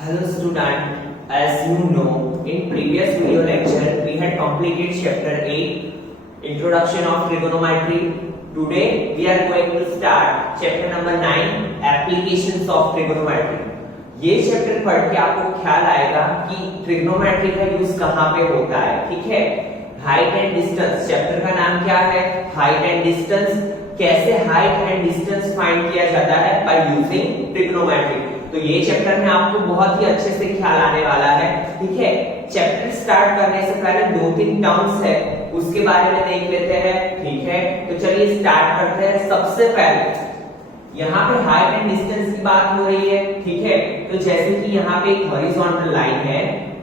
Hello student, as you know, in previous video lecture we had completed chapter 8, Introduction of Trigonometry. Today we are going to start chapter number 9, Applications of Trigonometry. ये chapter पढ़ के आपको ख्याल आएगा कि trigonometry का use कहाँ पे होता है, ठीक है। हाइट एंड डिस्टेंस, चैप्टर का नाम क्या है? Height and distance. कैसे हाइट एंड डिस्टेंस फाइंड किया जाता है? By using trigonometry. तो ये चैप्टर में आपको बहुत ही अच्छे से ख्याल आने वाला है, ठीक है। चैप्टर स्टार्ट करने से पहले दो तीन टर्म्स है, उसके बारे में देख लेते हैं, ठीक है। तो चलिए स्टार्ट करते हैं। सबसे पहले यहाँ पे हाइट एंड डिस्टेंस की बात हो रही है, ठीक है। तो जैसे कि यहाँ पे एक हॉरिजॉन्टल लाइन है,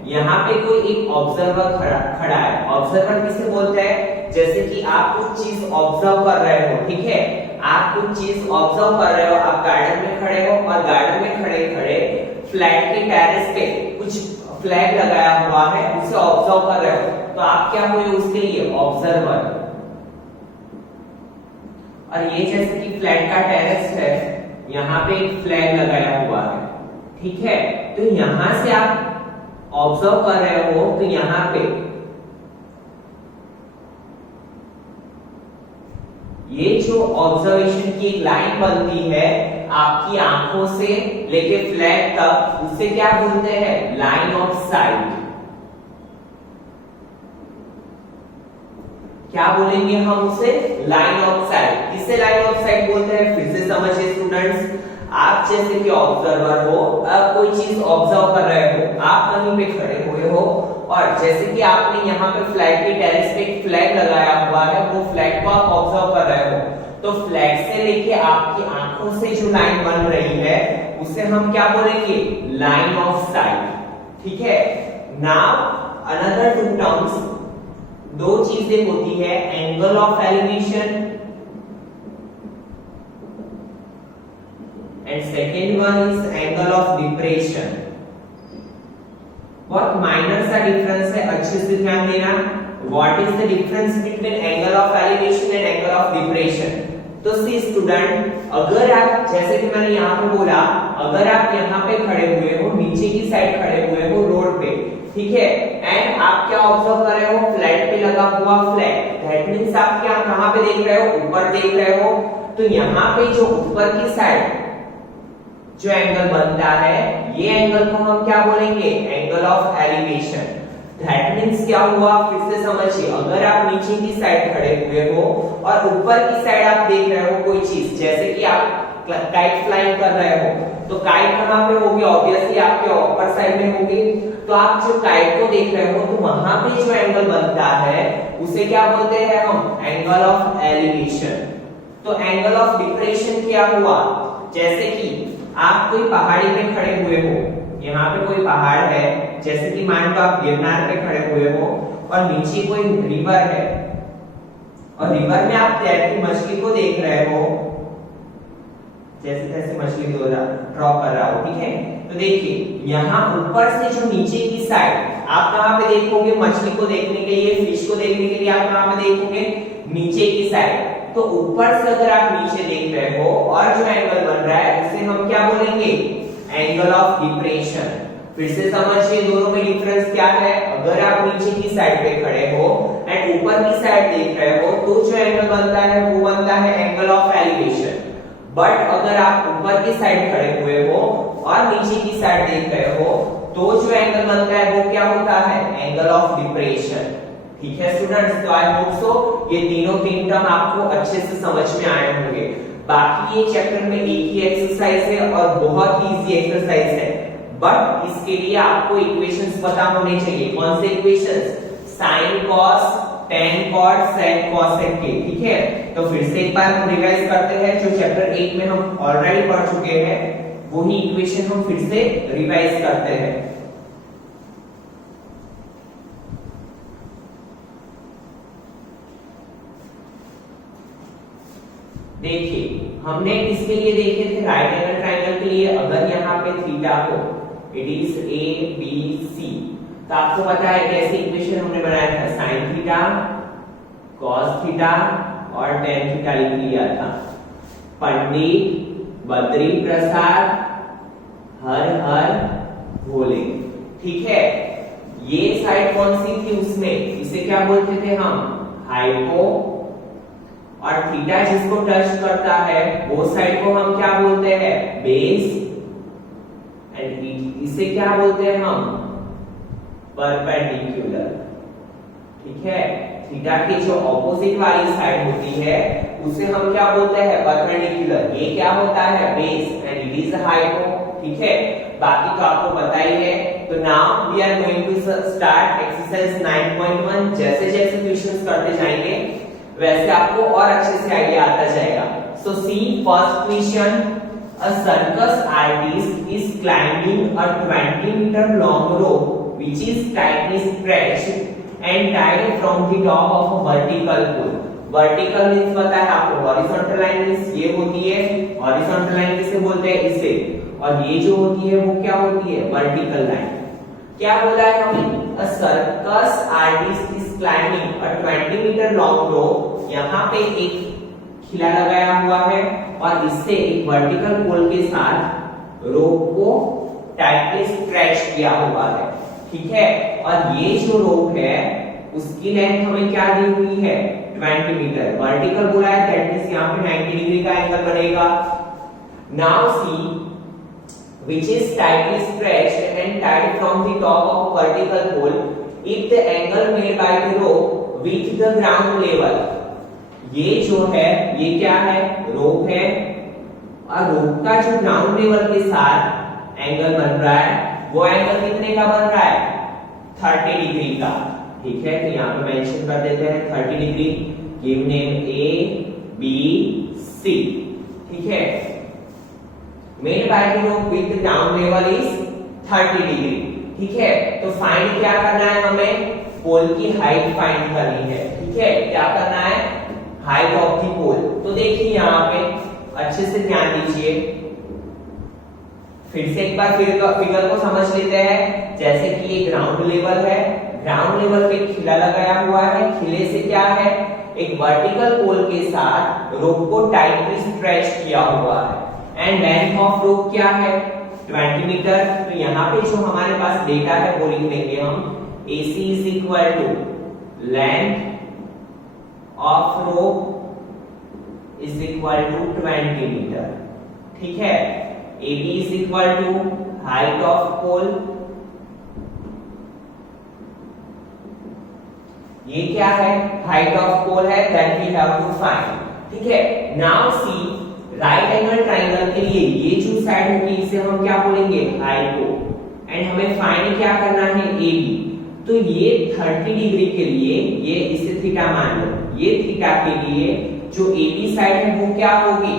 यहाँ पे कोई एक ऑब्जर्वर खड़ा है। ऑब्जर्वर किसे बोलते हैं? जैसे कि आप कुछ चीज ऑब्जर्व कर रहे हो, ठीक है। आप कुछ चीज ऑब्जर्व कर रहे हो, आप गार्डन में खड़े हो और गार्डन में खड़े खड़े फ्लैट के टेरेस पे कुछ फ्लैग लगाया हुआ है, उसे ऑब्जर्व कर रहे हो, तो आप क्या हुए उसके लिए? ऑब्जर्वर। और ये जैसे कि फ्लैट का टेरेस है, यहाँ पे एक फ्लैग लगाया हुआ है, ठीक है। तो यहां से आप ऑब्जर्व कर रहे हो, तो यहाँ पे ये जो ऑब्जर्वेशन की एक लाइन बनती है आपकी आंखों से लेके फ्लैग तक, उसे क्या बोलते हैं? Line of site. क्या बोलेंगे हम उसे? Line of site. किसे लाइन ऑफ साइट बोलते हैं? फिर से समझिए स्टूडेंट्स। आप जैसे कि ऑब्जर्वर हो, आप कोई चीज ऑब्जर्व कर रहे हो, आप कहीं पे खड़े हुए हो और जैसे कि आपने यहाँ पे फ्लैग के टेरेस पे एक फ्लैग लगाया हुआ है, वो फ्लैग को आप ऑब्जर्व कर रहे हो, तो फ्लैग से लेके आपकी आंखों से जो लाइन बन रही है उसे हम क्या बोलेंगे? लाइन ऑफ साइट, ठीक है। नाउ अनदर टू टर्म्स, दो चीजें होती है, angle of elevation and second one is angle of depression. बहुत माइनर सा डिफरेंस है, अच्छे से ध्यान देना। What is the difference between angle of elevation and angle of depression? तो सी स्टूडेंट, अगर आप, जैसे कि मैंने यहाँ पे बोला, अगर आप यहाँ पे खड़े हुए हो, नीचे की साइड खड़े हुए हो रोड पे, ठीक है, एंड आप क्या ऑब्जर्व कर रहे हो? फ्लैट पे लगा हुआ फ्लैग। दैट मींस आप क्या कहां पे देख रहे हो? ऊपर देख रहे हो। तो यहाँ पे जो ऊपर की साइड जो एंगल बनता है, ये एंगल को हम क्या बोलेंगे? Angle of elevation. That means क्या हुआ? फिर से समझिए, अगर आप नीचे की साइड खड़े हुए हो और ऊपर की साइड आप देख रहे हो कोई चीज, जैसे कि आप काइट फ्लाइंग कर रहे हो, तो काइट कहां पे होगी? ऑब्वियसली आपके ऊपर साइड में होगी। तो आप जो काइट को देख रहे हो, तो वहां पे जो एंगल बनता है उसे क्या बोलते हैं हम? Angle of elevation. तो एंगल ऑफ डिप्रेशन क्या हुआ? जैसे कि आप कोई पहाड़ी पे खड़े हुए हो, यहाँ पे कोई पहाड़ है, जैसे कि मान लो आप गिरनार पे खड़े हुए हो और नीचे कोई रिवर है और रिवर में आप तैरती मछली को देख रहे हो, जैसे तैसे मछली ड्रॉ कर रहा हो, ठीक है। तो देखिए यहाँ ऊपर से जो नीचे की साइड आप कहाँ पे देखोगे? मछली को देखने के लिए, फिश को देखने के लिए आप कहाँ पे देखोगे? नीचे की साइड। तो ऊपर से अगर आप नीचे देख रहे हो और जो एंगल बन रहा है उसे हम क्या बोलेंगे? Angle of depression. फिर से समझिए दोनों में डिफरेंस क्या है। अगर आप नीचे की साइड पे खड़े हो एंड ऊपर की साइड देख रहे हो, तो जो एंगल बनता है वो बनता है एंगल ऑफ एलिवेशन। बट अगर आप ऊपर की साइड खड़े हुए हो और नीचे की साइड देख रहे हो, तो जो एंगल बनता है वो क्या होता है? एंगल ऑफ डिप्रेशन, ठीक है स्टूडेंट्स। तो आई होप सो ये तीन टर्म आपको अच्छे से समझ में आए होंगे। बाकी ये चैप्टर में एक ही एक्सरसाइज है और बहुत ही इजी एक्सरसाइज है, बट इसके लिए आपको इक्वेशंस पता होने चाहिए। कौन से equations? Sine cos, tan cot, sec cos sec k, ठीक है। तो फिर से एक बार हम रिवाइज करते हैं, जो चैप्टर 8 में हम ऑलरेडी पढ़ चुके हैं, वही इक्वेशन हम फिर से रिवाइज करते हैं। देखिए हमने किसके लिए देखे थे? राइट एंगल ट्रायंगल के लिए। अगर यहाँ पे थीटा हो, it is A B C, तो आपको पता है कैसे इक्वेशन हमने बनाया था? साइन थीटा, कॉस थीटा और टेन थीटा लिख लिया था। पंडित बद्री प्रसाद हर हर गोले। ठीक है, ये साइड कौन सी थी उसमें, इसे क्या बोलते थे हम, हाइपो, और थीटा जिसको टच करता है वो साइड को हम क्या बोलते हैं, बेस, एंड इसे क्या बोलते हैं हम, परपेंडिकुलर। ठीक है, थीटा की जो ऑपोजिट वाली साइड होती है उसे हम क्या बोलते हैं, परपेंडिकुलर। ये क्या होता है, base, and it is hypo. ठीक है, बाकी तो आपको पता ही है। तो now we are going to start exercise 9.1। जैसे जैसे क्वेश्चंस करते जाएंगे वैसे आपको और अच्छे से आइडिया आता जाएगा। So see first question, a circus artist is climbing a 20 metre long rope which is tightly stretched and tied from the top of a vertical pole। vertical means पता है आपको, horizontal line means ये होती है, horizontal line किसे बोलते हैं, इसे, और ये जो होती है वो क्या होती है, vertical line। क्या बोला है हमें, a circus artist is climbing a 20 metre long rope। यहाँ पे एक खिला लगाया हुआ है और इससे एक वर्टिकल पोल के साथ रोप को टाइटली स्ट्रेच किया हुआ है। ठीक है, और ये जो रोप है उसकी लेंथ हमें क्या दी हुई है, 20 मीटर। वर्टिकल बोला है, दैट मींस यहाँ पे 90 डिग्री का एंगल बनेगा। Now see which is tightly stretched and tied from the top of a vertical pole if the angle made by the rope with the ground level। ये जो है ये क्या है, रोप है, और रोप का जो ग्राउंड लेवल के साथ एंगल बन रहा है वो एंगल कितने का बन रहा है, 30 डिग्री का। ठीक है, तो यहाँ पे मेंशन कर देते हैं 30 degree. Give name A B C. ठीक है, made by the rope with the ground level is 30 degree. ठीक है, तो फाइंड क्या करना है हमें, पोल की हाइट फाइंड करनी है। ठीक है, क्या करना है, हाइट ऑफ द पोल। तो देखिए यहाँ पे अच्छे से ध्यान दीजिए, फिर से एक बार फिगर को समझ लेते हैं। जैसे कि ये ग्राउंड लेवल है, ग्राउंड लेवल पे खिला लगाया हुआ है, खिले से क्या है, एक वर्टिकल पोल के साथ रोप को टाइटली स्ट्रेच किया हुआ है, एंड लेंथ ऑफ रोप क्या है, 20 मीटर। तो यहाँ पे जो हमारे पास डेटा है वो लिख देंगे हम, AC is equal to length of rope is equal to 20 metre. ठीक है, AB is equal to height of pole, ये क्या है, height of pole है, that we have to find। ठीक है, now see right angle triangle के लिए ये जो साइड होगी इसे हम क्या बोलेंगे, हाइपो, एंड हमें फाइंड क्या करना है, AB। तो ये 30 डिग्री के लिए ये इसे थीटा मान लो, ये थीटा के लिए जो AB साइड है वो क्या होगी,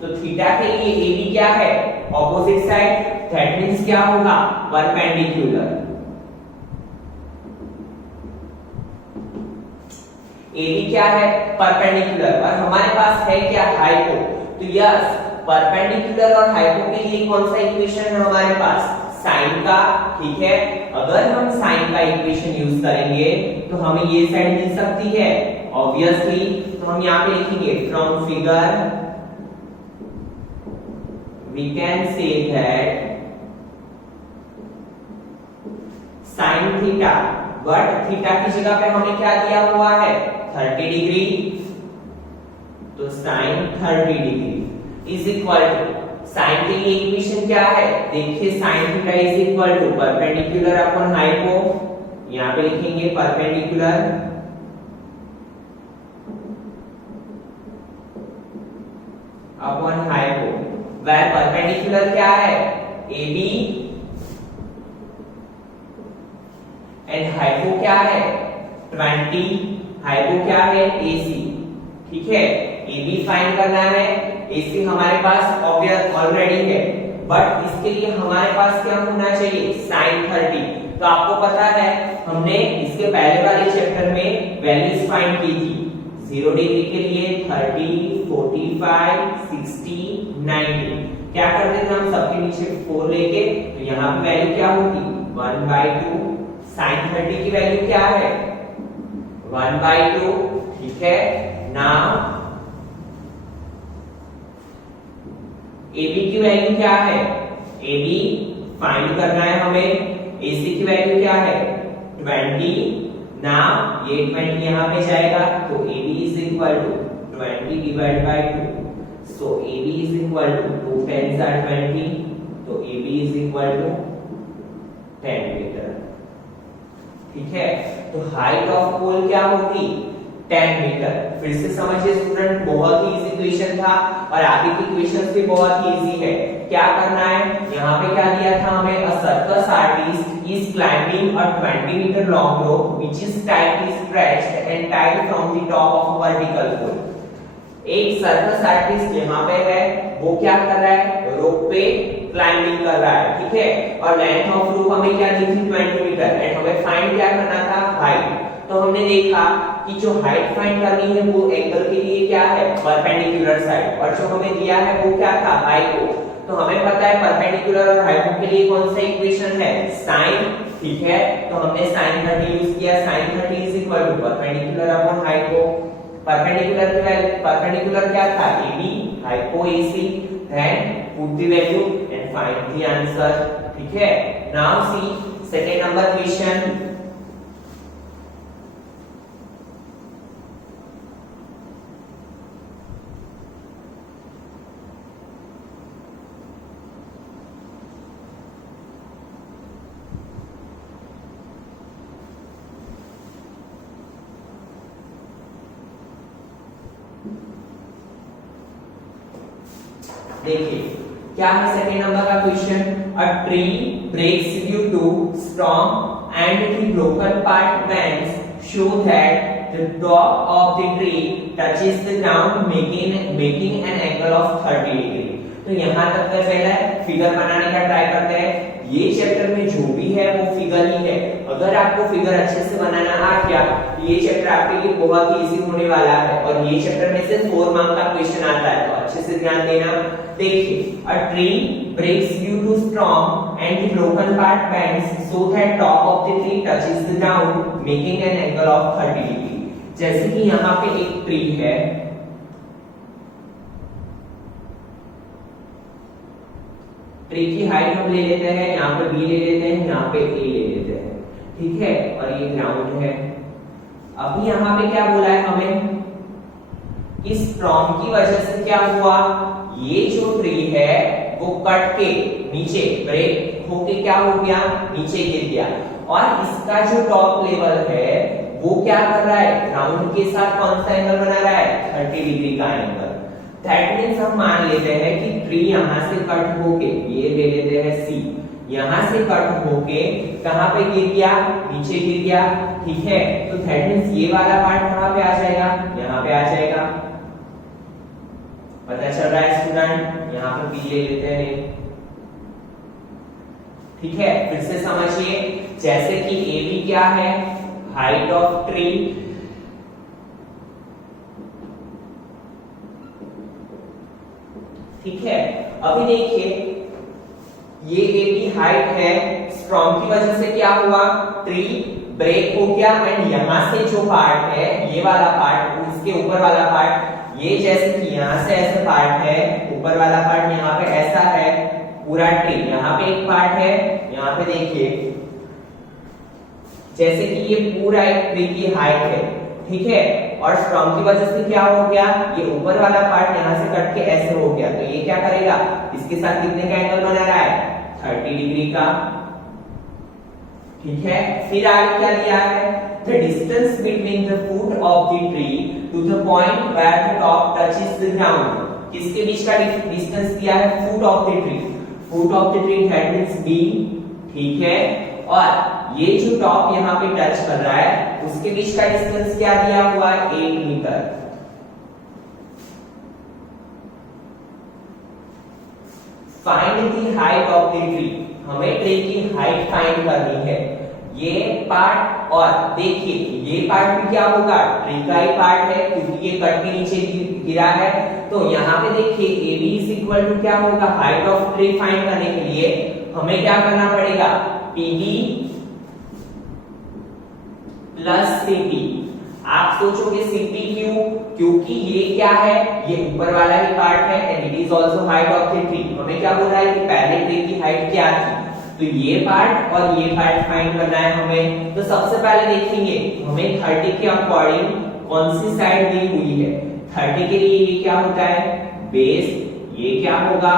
तो थीटा के लिए AB क्या है, ऑपोजिट साइड, दैट मींस क्या होगा, परपेंडिकुलर। AB क्या है, परपेंडिकुलर, और हमारे पास है क्या, हाइपो। तो यस, परपेंडिकुलर और हाइपो के लिए कौन सा इक्वेशन है हमारे पास, साइन का। ठीक है, अगर हम साइन का इक्वेशन यूज करेंगे तो हमें ये साइड मिल सकती है ऑब्वियसली। तो हम यहाँ पे लिखेंगे from figure we can say that sine theta, but theta की जगह पे हमें क्या दिया हुआ है, 30 डिग्री। तो sine 30 degree is equal to, sine के लिए इक्वेशन क्या है, देखिए sine theta is equal to perpendicular upon hypo, यहाँ पे लिखेंगे परपेंडिकुलर अपॉन हाइपो, वह परपेंडिकुलर क्या है, AB, एंड हाइपो क्या है, 20, हाइपो क्या है, AC। ठीक है, AB फाइंड करना है, AC हमारे पास ऑब्वियस ऑलरेडी है, बट इसके लिए हमारे पास क्या होना चाहिए, sin 30। तो आपको पता है हमने इसके पहले वाले चैप्टर में वैल्यूज फाइंड की थी, 0 डिग्री के लिए 30, 45, 60, 90। क्या करते थे हम, सबके नीचे 4 लेके, तो यहाँ पे वैल्यू क्या होगी, 1/2। sin 30 की वैल्यू क्या है, 1/2। ठीक है, नाउ AB की वैल्यू क्या है, AB फाइंड करना है हमें। AC की वैल्यू क्या है 20। नाउ ये 20 यहाँ पे जाएगा तो AB is equal to 20 divided by 2, so AB is equal to 2 10s are 20, तो AB is equal to 10 metre. ठीक है, तो हाइट ऑफ पोल क्या होगी 10 मीटर। फिर से समझिए स्टूडेंट, बहुत ही इजी क्वेश्चन था और आगे की क्वेश्चंस भी बहुत ही इजी है। क्या करना है, यहाँ पे क्या दिया था हमें, a circus artist is climbing a 20 metre long rope which is tightly stretched and tied from the top of a vertical pole. एक सर्कस आर्टिस्ट यहाँ पे है, वो क्या कर रहा है, रोप पे क्लाइंबिंग कर रहा है। ठीक है, और लेंथ ऑफ रोप हमें क्या दी थी 20 मीटर एंड हमें फाइंड क्या करना था, हाइट। तो हमने देखा कि जो हाइट फाइंड करनी है वो एंगल के लिए क्या है, परपेंडिकुलर साइड, और जो हमें दिया है वो क्या था, हाइपो। तो हमें पता है परपेंडिकुलर और हाइपो के लिए कौन सा इक्वेशन है, साइन। ठीक है, तो हमने sin 30 यूज किया, sin 30 is equal to perpendicular upon hypo. Perpendicular की वैल्यू, परपेंडिकुलर क्या था, AB, hypo AC, then put the value and find the answer. ठीक है, now see second number question. देखिए क्या है सेकंड नंबर का question, a tree breaks due to storm and the broken part bends so that the top of the tree touches the ground making an angle of 30 degree. तो यहां तक का पहला figure बनाने का ट्राई करते हैं। ये चैप्टर में जो भी है वो फिगर ही है। अगर आपको फिगर अच्छे से बनाना आ गया तो ये चैप्टर आपके लिए बहुत ही इजी होने वाला है, और ये चैप्टर में से 4 मार्क का क्वेश्चन आता है, तो अच्छे से ध्यान देना। देखिए, a tree breaks due to storm and the broken part bends so that top of the tree touches the ground making an angle of 30 degree. जैसे कि यहाँ पे एक ट्री है, ट्री की हाइट हम ले लेते हैं, यहाँ पे B ले लेते हैं, यहाँ पे A ले लेते हैं। ठीक है, और ये ग्राउंड है। अभी यहाँ पे क्या बोला है हमें, इस स्टॉर्म की वजह से क्या हुआ, ये जो ट्री है वो कट के नीचे ब्रेक होके क्या हो गया, नीचे गिर गया, और इसका जो टॉप लेवल है वो क्या कर रहा है, ग्राउंड के साथ कौन सा एंगल बना रहा है, 30 डिग्री का एंगल। दैट मींस हम मान लेते हैं कि ट्री यहां से कट होके, ये ले लेते हैं C, यहां से कट होके कहां पे गिर गया, नीचे गिर गया। ठीक है, तो दैट मींस ये वाला पार्ट कहां पे आ जाएगा, यहां पे आ जाएगा। पता चल रहा है स्टूडेंट, यहां पे B ले लेते हैं। ठीक है, फिर से समझिए, जैसे कि AB क्या है, हाइट ऑफ ट्री, ठीक है। अभी देखिए, ये AB हाइट है, स्टॉर्म की वजह से क्या हुआ, ट्री ब्रेक हो गया, एंड यहां से जो पार्ट है, ये वाला पार्ट, इसके ऊपर वाला पार्ट, ये जैसे कि यहां से ऐसे पार्ट है, ऊपर वाला पार्ट यहाँ पे ऐसा है, पूरा ट्री, यहाँ पे एक पार्ट है, यहाँ पे देखिए जैसे कि ये पूरा एक ट्री की हाइट है। ठीक है, और स्टॉर्म की वजह से क्या हो गया, ये ऊपर वाला पार्ट यहां से कट के ऐसे हो गया, तो ये क्या करेगा, इसके साथ कितने का एंगल बना रहा है, 30 डिग्री का। ठीक है, फिर आगे क्या दिया है, the distance between the foot of the tree to the point where the top touches the ground. किसके बीच का डिस्टेंस दिया है, foot of the tree, foot of the tree that means B। ठीक है, और ये जो टॉप यहाँ पे टच कर रहा है उसके बीच का डिस्टेंस क्या दिया हुआ है, 8 metre. Find the height of the tree, हमें ट्री की हाइट फाइंड करनी है। ये पार्ट, और देखिए ये पार्ट भी क्या होगा, ट्री का ही पार्ट है, क्योंकि ये कट के नीचे गिरा है। तो यहाँ पे देखिए AB इज इक्वल टू क्या होगा, हाइट ऑफ ट्री फाइंड करने के लिए हमें क्या करना पड़ेगा, PB प्लस CP। आप सोचोगे CP क्यों, क्योंकि ये क्या है, ये ऊपर वाला ही पार्ट है, and it is also height of the tree. हमें क्या बोला है कि पहले ट्री की हाइट क्या थी, तो ये पार्ट और ये पार्ट फाइंड करना है हमें। तो सबसे पहले देखेंगे हमें 30 के अकॉर्डिंग कौन सी साइड दी हुई है। 30 के लिए ये क्या होता है, बेस, ये क्या होगा,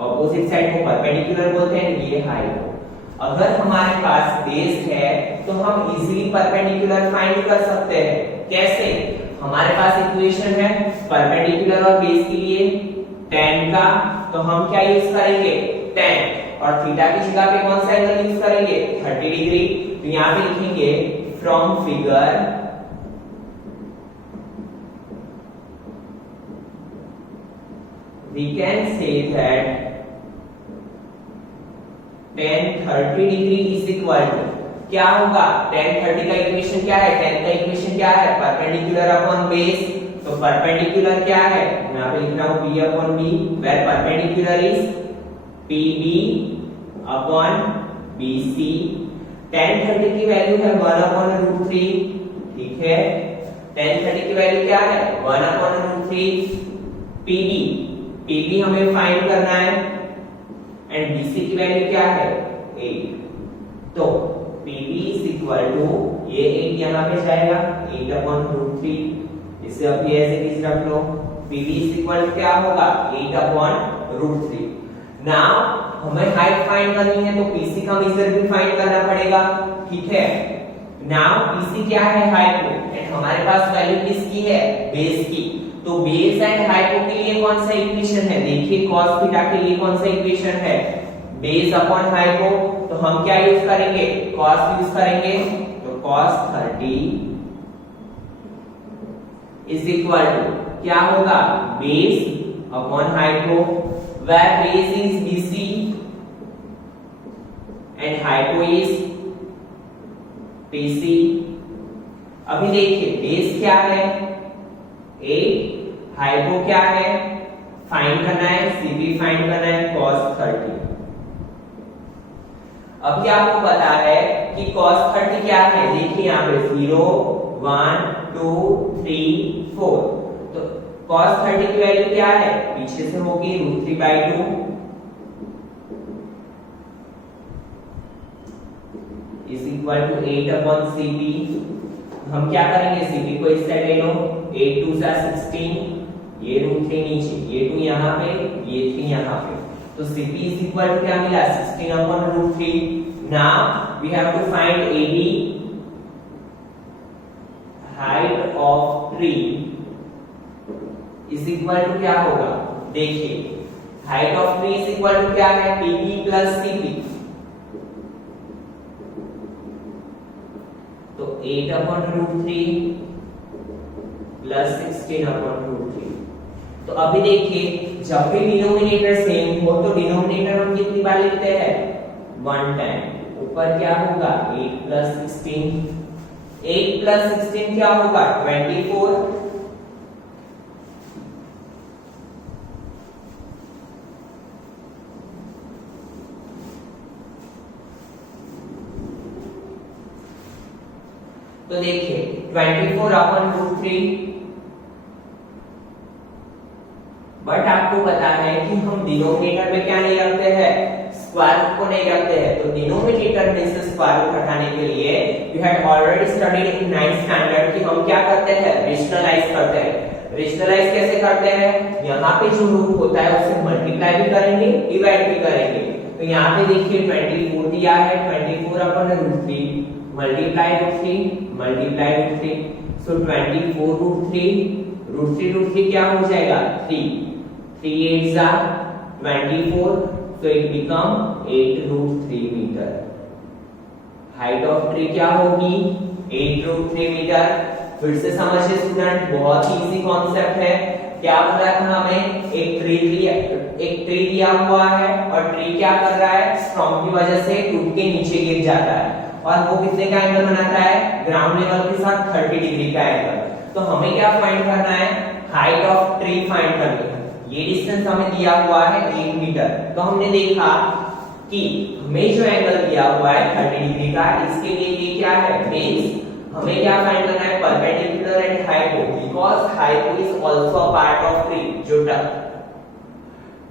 ऑपोजिट साइड को परपेंडिकुलर बोलते हैं, ये हाइट। अगर हमारे पास बेस है तो हम इजीली परपेंडिकुलर फाइंड कर सकते हैं। कैसे, हमारे पास इक्वेशन है परपेंडिकुलर और बेस के लिए tan का, तो हम क्या यूज करेंगे, tan, और थीटा की जगह पे कौन सा एंगल यूज करेंगे, 30 डिग्री। तो यहां पे लिखेंगे from figure we can say that tan 30 degree is equal to क्या होगा, tan 30 का इक्वेशन क्या है, tan का इक्वेशन क्या है, परपेंडिकुलर अपॉन बेस। तो परपेंडिकुलर क्या है, मैं यहां पे लिख रहा हूं b upon b, where perpendicular is pb upon bc। tan 30 की वैल्यू है 1 अपॉन √3, ठीक है। tan 30 की वैल्यू क्या है, 1 अपॉन √3। pb हमें फाइंड करना है एंड bc की वैल्यू क्या है, 8। तो pb इज इक्वल टू, ये 8 यहां पे जाएगा, 8 अपॉन √3, इसे अभी ऐसे इज रख लो। pb इज इक्वल टू क्या होगा, 8 अपॉन √3। नाउ हमें हाइट फाइंड करनी है तो pc का मेजर भी फाइंड करना पड़ेगा, ठीक है। नाउ pc क्या है, हाइट एंड हमारे पास वैल्यू किसकी है, बेस की। तो बेस एंड हाइपो के लिए कौन सा इक्वेशन है, देखिए cos थीटा के लिए कौन सा इक्वेशन है, बेस अपॉन हाइपो। तो हम क्या यूज करेंगे, cos यूज करेंगे। तो cos 30 इज इक्वल टू क्या होगा, base upon hypo, where base is BC and hypo is PC। अभी देखिए बेस क्या है 8, हाइपो क्या है, फाइंड करना है, CP फाइंड करना है, cos 30। अभी आपको पता है कि cos 30 क्या है, देखिए यहाँ पे 0 1 2 3 4। तो cos 30 की वैल्यू क्या है, पीछे से होगी √3/2 is equal to 8 upon CP। हम क्या करेंगे, CP को इस साइड ले लो, 8 2 16, ये √3 नीचे, ये 2 यहाँ पे, ये 3 यहाँ पे। तो CP इज इक्वल टू क्या मिला, 16 upon √3। Now we have to find AD, height of tree is equal to क्या होगा, देखिए height of tree is equal to क्या है, PB प्लस CP। तो 8 अपॉन √3 प्लस 16 अपॉन √3। तो अभी देखिए जब भी डिनोमिनेटर सेम हो तो डिनोमिनेटर हम कितनी बार लिखते हैं, 1 टाइम। ऊपर क्या होगा, 8 प्लस 16, 8 प्लस 16 क्या होगा, 24। तो देखिए 24 अपॉन √3। बट आपको पता है कि हम डिनोमिनेटर में क्या नहीं रखते हैं, स्क्वायर रूट को नहीं रखते हैं। तो डिनोमिनेटर में से स्क्वायर रूट हटाने के लिए we had already studied in 9th standard कि हम क्या करते हैं, रेशनलाइज करते हैं। रेशनलाइज कैसे करते हैं, यहाँ पे जो रूट होता है उसे मल्टीप्लाई भी करेंगे, डिवाइड भी करेंगे। तो यहाँ पे देखिए 24 दिया है, 24 अपॉन √3 मल्टीप्लाई √3 सो 24 √3 क्या हो जाएगा, 3 8s are 24, so it become 8 √3 metre. Height of tree क्या होगी, 8 √3 मीटर। फिर से समझिए स्टूडेंट, बहुत ही इजी कॉन्सेप्ट है। क्या बताया था हमें, एक ट्री दिया हुआ है और ट्री क्या कर रहा है, स्टॉर्म की वजह से टूट के नीचे गिर जाता है और वो कितने का एंगल बनाता है, ग्राउंड लेवल के साथ 30 डिग्री का एंगल। तो हमें क्या फाइंड करना है, हाइट ऑफ ट्री फाइंड करनी है। ये डिस्टेंस हमें दिया हुआ है 8 मीटर। तो हमने देखा कि हमें जो एंगल दिया हुआ है 30 डिग्री का, इसके लिए ये क्या है, बेस। हमें क्या फाइंड करना है, perpendicular and hypo, because hypo is also a part of tree. जो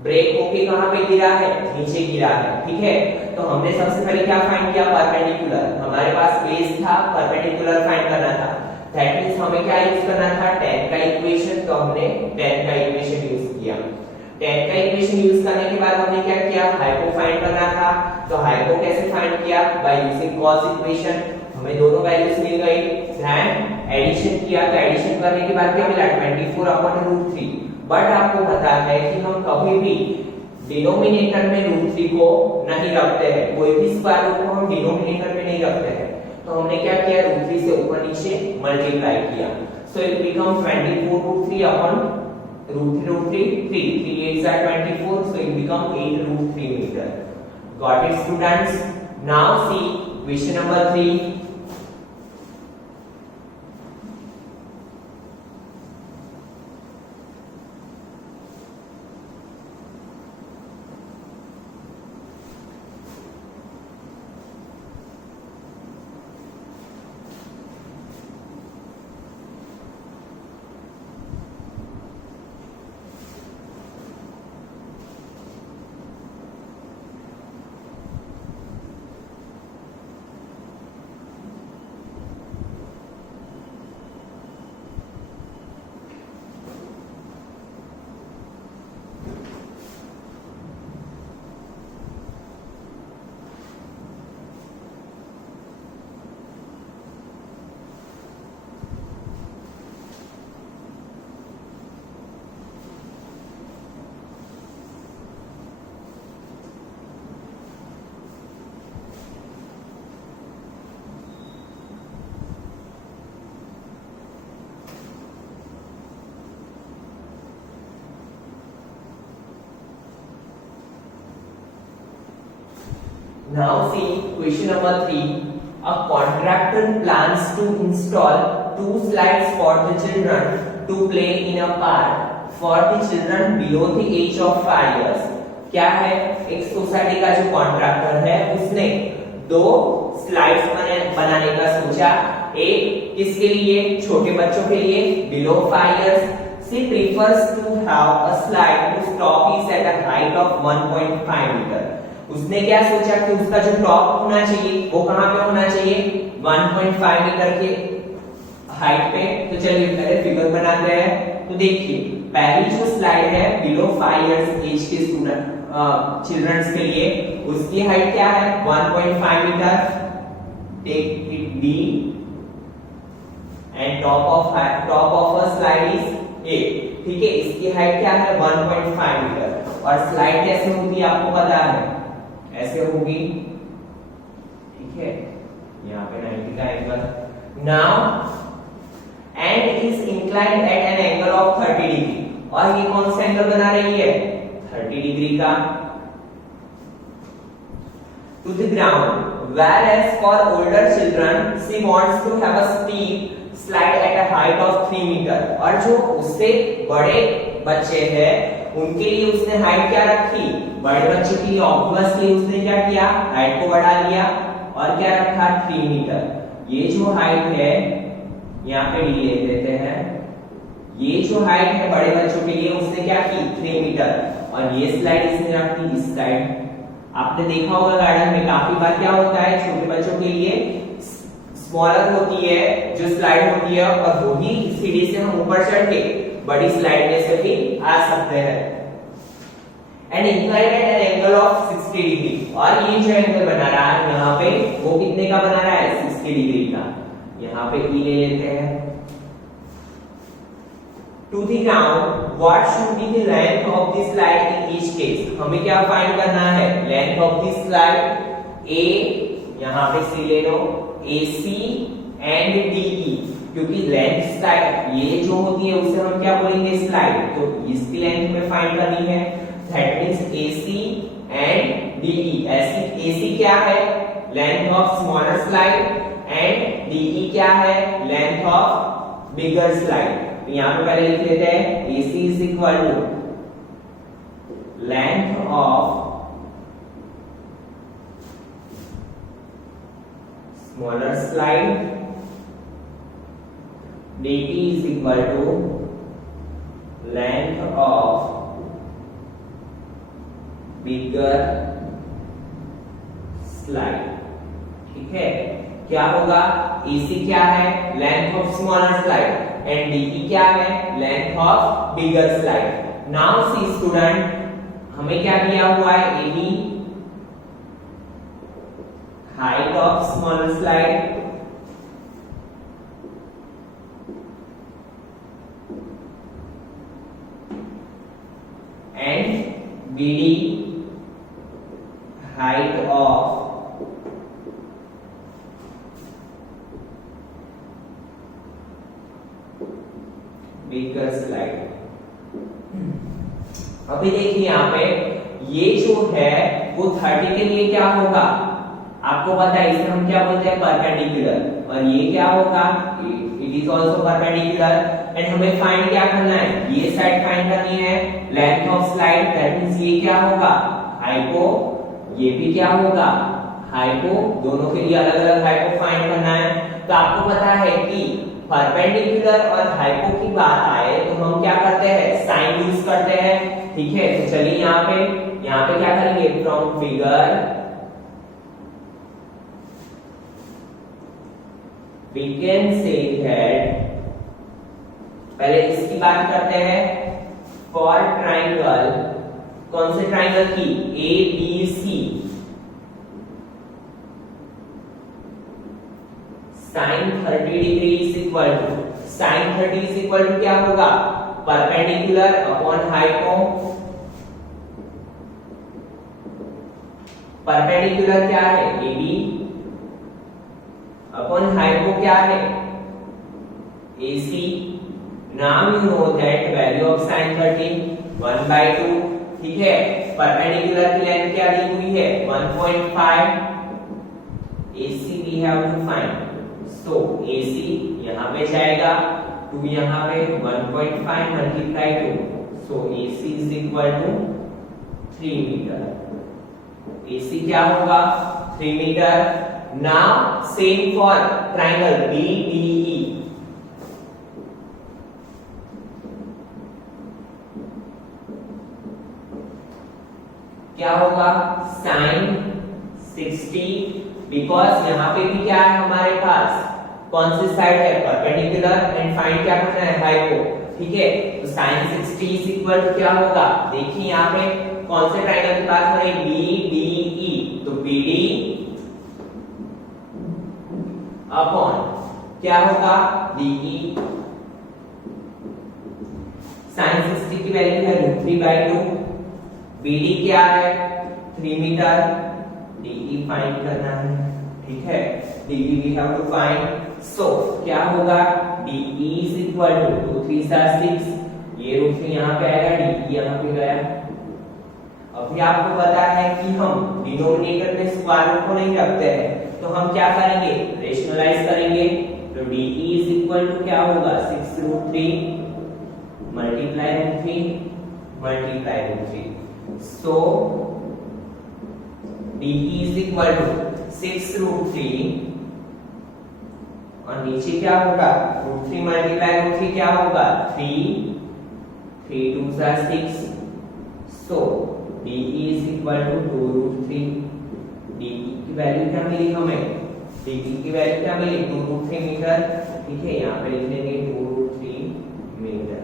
ब्रेक होके कहां पे गिरा है, नीचे गिरा है, ठीक है। तो हमने सबसे पहले क्या फाइंड किया, परपेंडिकुलर। हमारे पास बेस था, परपेंडिकुलर फाइंड करना था। दैट मींस हमें क्या यूज करना था, tan का इक्वेशन। तो हमने tan का इक्वेशन यूज किया। tan का इक्वेशन यूज करने के बाद हमने क्या किया, हाइपो फाइंड करना था। तो हाइपो कैसे फाइंड किया, बाय यूजिंग cos इक्वेशन। हमें दोनों वैल्यूज मिल गई, देन एडिशन किया। तो एडिशन करने के बाद क्या मिला, 24/√3। बट आपको पता है कि हम कभी भी डिनोमिनेटर में √3 को नहीं रखते हैं, कोई भी स्क्वायर रूट को हम डिनोमिनेटर में नहीं रखते हैं। तो हमने क्या किया, √3 से ऊपर नीचे मल्टीप्लाई किया। So it become 24√3 upon √3, 3 8s are 24, so it become 8√3 meter. Got it, students? Now see question number 3. Now see question number 3. A contractor plans to install 2 slides for the children to play in a park for the children below the age of 5 years. क्या है, एक society का जो contractor है उसने 2 slides बनाने का सोचा। एक किसके लिए, छोटे बच्चों के लिए, below 5 years. She prefers to have a slide whose top is at a height of 1.5 meter. उसने क्या सोचा कि उसका जो टॉप होना चाहिए वो कहां पे होना चाहिए, 1.5 मीटर के हाइट पे। तो चलिए पहले फिगर बनाते हैं। तो देखिए पहली जो स्लाइड है बिलो 5 इयर्स एज के स्टूडेंट चिल्ड्रंस के लिए, उसकी हाइट क्या है, 1.5 metre. Take it B and top of a slide is A, ठीक है। इसकी हाइट क्या है, 1.5 मीटर। और स्लाइड कैसे होती है आपको पता है, ऐसे होगी, ठीक है। यहाँ पे 90 का angle. Now and is inclined at N angle of 30 degree. और ये कौन सा एंगल बना रही है, 30 डिग्री का, to the ground. Whereas for older children, she wants to have a steep slide at a height of 3 meter. और जो उससे बड़े बच्चे हैं उनके लिए उसने हाइट क्या रखी, बड़े बच्चों के लिए ऑब्वियसली उसने क्या किया, हाइट को बढ़ा लिया और क्या रखा, 3 मीटर। ये जो हाइट है, यहाँ पे डी ले देते हैं, ये जो हाइट है बड़े बच्चों के लिए उसने क्या की, 3 मीटर। और ये स्लाइड इसने रखी इस साइड। आपने देखा होगा गार्डन में काफी बार क्या होता है, छोटे बच्चों के लिए स्मॉलर होती है जो स्लाइड होती है, और वही सीढ़ी से हम ऊपर चढ़ के बड़ी स्लाइड में से भी आ सकते हैं। And inclined at N angle of 60 degree. और ये जो एंगल बना रहा है यहाँ पे, वो कितने का बना रहा है, 60 डिग्री का। यहाँ पे ई ले लेते हैं। To the ground, what should be the length of the slide in each case. हमें क्या फाइंड करना है, length of the slide. A यहाँ पे सी ले लो, AC एंड DE, क्योंकि लेंथ स्लाइड ये जो होती है उसे हम क्या बोलेंगे, स्लाइड। तो इसकी लेंथ में फाइंड करनी है, that means AC and DE। AC क्या है, length of smaller slide, and DE क्या है, लेंथ ऑफ बिगर स्लाइड। तो यहां पे पहले लिख लेते हैं, AC is equal to length of smaller slide, DE is equal to length of bigger slide. ठीक है, क्या होगा, AC क्या है, length of smaller slide, and DE क्या है, length of bigger slide. Now see student, हमें क्या दिया हुआ है, AB height of smaller slide and BD height of bigger slide। अभी देखिए यहाँ पे ये जो है वो 30 के लिए क्या होगा, आपको पता है इसे हम क्या बोलते हैं, परपेंडिकुलर, और ये क्या होगा, it is also perpendicular. And हमें फाइंड क्या करना है, ये साइड फाइंड करनी है, length of slide, that means ये क्या होगा, हाइपो, ये भी क्या होगा, हाइपो, दोनों के लिए अलग अलग हाइपो फाइंड करना है। तो आपको पता है कि परपेंडिकुलर और हाइपो की बात आए तो हम क्या करते हैं, साइन यूज करते हैं। ठीक है, तो चलिए यहाँ पे क्या करेंगे, from figure we can say that, पहले इसकी बात करते हैं, फॉर ट्राइंगल, कौन से ट्राइंगल की, ABC, sin 30 degree is equal to, sin 30 is equal to क्या होगा, परपेंडिकुलर अपॉन हाइपो, परपेंडिकुलर क्या है, AB अपॉन हाइपो क्या है, AC। Now you know that value of sin 30 1/2। ठीक है, परपेंडिकुलर की लेंथ क्या दी हुई है, 1.5, AC we have to find, so AC यहाँ पे जाएगा, 2 यहाँ पे, 1.5 multiply 2, so AC is equal to 3 metre. AC क्या होगा, 3 metre. Now same for triangle BDE, क्या होगा, sin 60, बिकॉज यहाँ पे भी क्या है हमारे पास, कौन सी साइड है, परपेंडिकुलर, एंड फाइंड क्या करना है, हाइपो। ठीक है, तो sin 60 इज इक्वल टू क्या होगा, देखिए यहाँ पे कौन से ट्राइंगल की बात हो रही है, BDE, तो BD अपॉन क्या होगा, DE। sin 60 की वैल्यू है √3/2, BD क्या है, 3 मीटर, DE फाइंड करना है। ठीक है, DE we have to find, so क्या होगा, DE इज इक्वल टू 2 3 6, ये √3 यहाँ पे आएगा, DE यहाँ पे गया। अभी आपको पता है कि हम डिनोमिनेटर में स्क्वायर रूट को नहीं रखते हैं, तो हम क्या करेंगे, रेशनलाइज करेंगे, तो DE इज इक्वल टू क्या होगा, 6√3 multiply √3, so DE is equal to 6√3, और नीचे क्या होगा, √3 मल्टीप्लाई √3 क्या होगा, 3 2 6, so DE is equal to 2√3। DE की वैल्यू क्या मिली हमें, DE की वैल्यू क्या मिली, 2√3 मीटर। ठीक है, यहाँ पे लिख लेंगे 2√3 मीटर।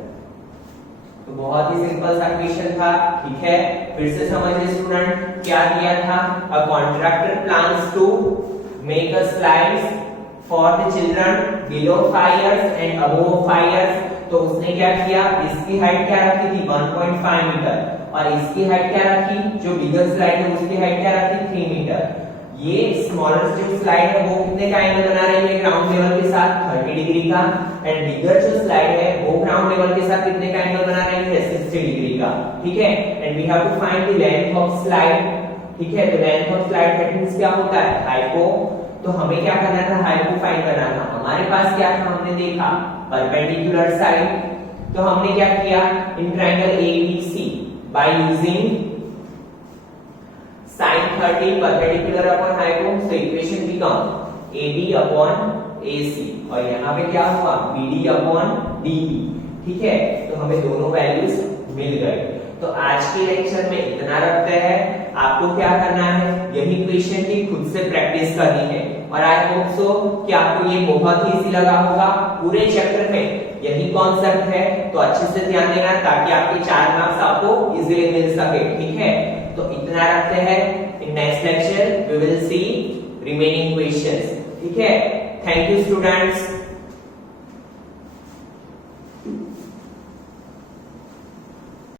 तो बहुत ही सिंपल सा क्वेश्चन था। ठीक है, फिर से समझिए स्टूडेंट, क्या दिया था, a contractor plans to make a slides for the children below 5 years and above 5 years. तो उसने क्या किया, इसकी हाइट क्या रखी थी, 1.5 मीटर, और इसकी हाइट क्या रखी, जो बिगर स्लाइड है उसकी हाइट क्या रखी, 3 मीटर। ये स्मॉलर जो स्लाइड है वो कितने का एंगल बना रही है, ग्राउंड लेवल के साथ 30 डिग्री का, एंड बिगर जो स्लाइड है वो ग्राउंड लेवल के साथ कितने का एंगल बना रही है, 60 डिग्री का। ठीक है, and we have to find the length of slide. ठीक है, तो length of slide that means क्या होता है, हाइपो। तो हमें क्या करना था, हाइपो फाइंड करना था। हमारे पास क्या था, हमने देखा परपेंडिकुलर साइड, तो हमने क्या किया, in triangle ABC by using sin 30 perpendicular upon hypo, so equation become AB upon AC, और यहाँ पे क्या हुआ, BD upon DE। ठीक है, तो हमें दोनों वैल्यूज मिल गए। तो आज के लेक्चर में इतना रखते हैं। आपको क्या करना है, यही क्वेश्चन की खुद से प्रैक्टिस करनी है और आई होप सो कि आपको ये बहुत ही इजी लगा होगा। पूरे चैप्टर में यही कॉन्सेप्ट है, तो अच्छे से ध्यान देना ताकि आपके 4 मार्क्स आपको इजीली मिल सके। ठीक है, तो इतना रखते हैं। In next lecture we will see remaining questions. ठीक है, थैंक यू स्टूडेंट्स।